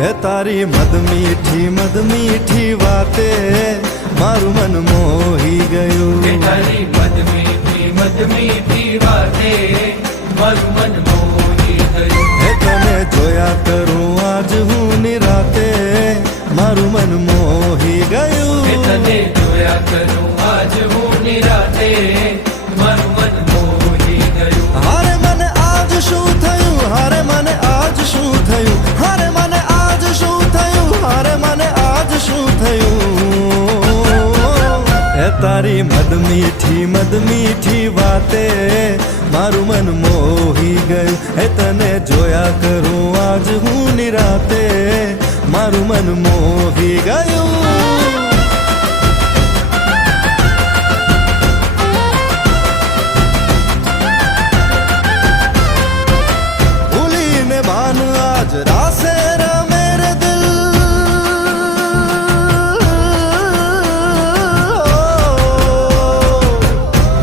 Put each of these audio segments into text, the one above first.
હે તારી મદ મીઠી વાતે મારું મન મોહી ગયું. તારી મદ મીઠી વાતે મારું મન મોહી ગયું. હે તને જોયા કરું આજ હું નિરાતે મારું મન મોહી ગયું. તને જોયા કરું આજ હું નિરાતે મારું મન મોહી ગયું. હારે મને આજ શું થયું, હારે મને આજ શું થયું, હારે મને આજ શું થયું, હારે મને આજ શું થયું. હે તારી મદ મીઠી વાતે મારું મન મોહી ગયું. હે તને જોયા કરું આજ હું નિરાતે મારું મન મોહી ગયું. आज रासे रमे रे दिल,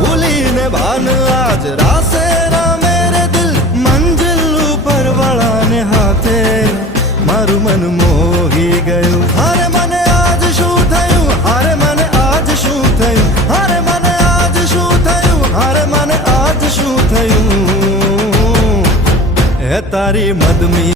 भूली ने भान आज रासे रमे रे दिल. मंजिल ऊपर वाला ने हाथे मारू मन मोही गયું. हारे મને આજ શું થયું, હારે મને આજ શું થયું, હારે મને આજ શું થયું, હારે મને આજ શું થયું. હે તારી મદ